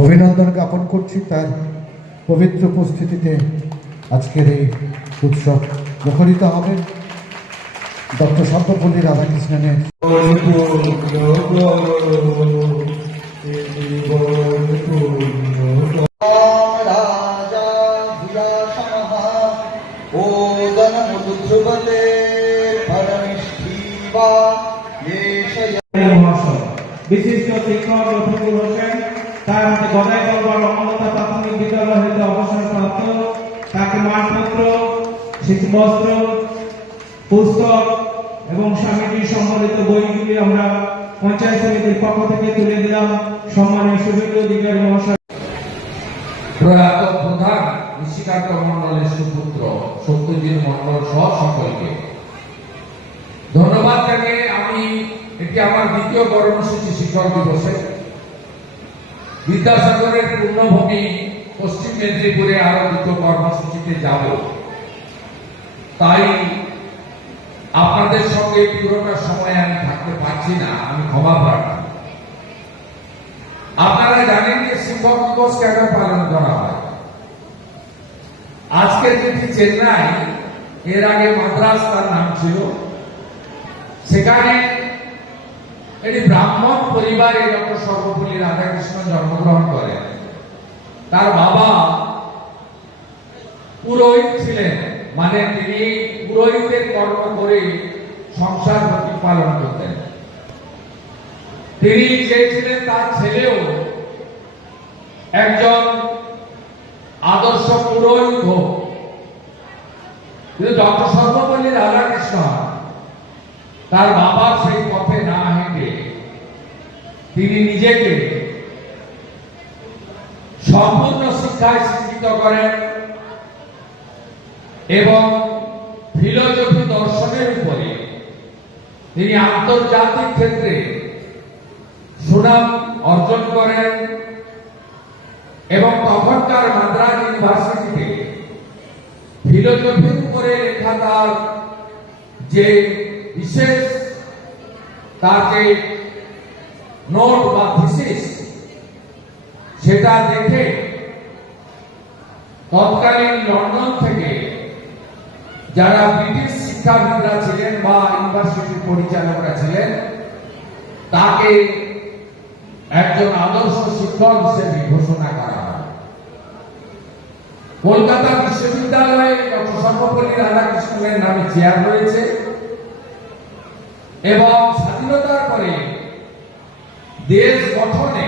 অভিনন্দন জ্ঞাপন করছি তার পবিত্র উপস্থিতিতে। আজকের এই উৎসব মুখরিত হবে। ডক্টর সর্বপল্লী রাধাকৃষ্ণনের বিশিষ্ট শিক্ষক হোসেন তার হাতে গদাই বলবার অমলতা প্রাথমিক বিদ্যালয় হইতে অবসর প্রাপ্ত। তাকে মানপত্র শীতবস্ত্র, পুস্তক এবং স্বামীজির সম্মানিত বইগুলি আমরা পঞ্চায়েত সমিতির পক্ষ থেকে তুলে দিলাম। সম্মানীয় শুভেন্দু অধিকারী মহাশয়। প্রয়াত প্রধান নিশিকান্ত মন্ডলের সুপুত্র সত্যজিৎ মন্ডল সহ সকলকে। ধন্যবাদ জানিয়ে আমি এটি আমার দ্বিতীয় কর্মসূচি শিক্ষক দিবসে বিদ্যাসাগরের পূর্ণভূমি পশ্চিম মেদিনীপুরে আরও দ্বিতীয় কর্মসূচিতে যাব। তাই আপনাদের সঙ্গে পুরোটা সময় আমি থাকতে পারছি না, আমি ক্ষমা প্রার্থী। আপনারা জানেন যে শিক্ষক দিবস কেন পালন করা হয়? আজকে যেটি চেন্নাই, এর আগে মাদ্রাস তার নাম ছিল। সেখানে একটি ব্রাহ্মণ পরিবারে ডক্টর সর্বপল্লী রাধাকৃষ্ণ জন্মগ্রহণ করেন তার বাবা পুরোহিত ছিলেন মানে তিনি পুরোহিতের কর্ম করে সংসার প্রতিপালন করতেন। তিনি চেয়েছিলেন তার ছেলেও একজন আদর্শ পুরোহিত হোক। কিন্তু ডক্টর সর্বপল্লী রাধাকৃষ্ণ তার তিনি নিজেকে সম্পূর্ণ শিক্ষায় শিক্ষিত করেন এবং ফিলোজফি দর্শনের উপরে তিনি আন্তর্জাতিক ক্ষেত্রে সুনাম অর্জন করেন এবং তখনকার মাদ্রাজ ইউনিভার্সিটিতে ফিলোজফির উপরে লেখা তার যে বিশেষ যে নোট বা থিসিস সেটা দেখে তৎকালীন লন্ডন থেকে যারা ব্রিটিশ শিক্ষাবিদরা ছিলেন বা ইউনিভার্সিটির পরিচালকরা ছিলেন, তাকে একজন আদর্শ শিক্ষক হিসেবে ঘোষণা করা কলকাতা বিশ্ববিদ্যালয়ে ডক্টর সর্বপল্লী রাধাকৃষ্ণনের নামে চেয়ার রয়েছে এবং স্বাধীনতার পরে দেশ গঠনে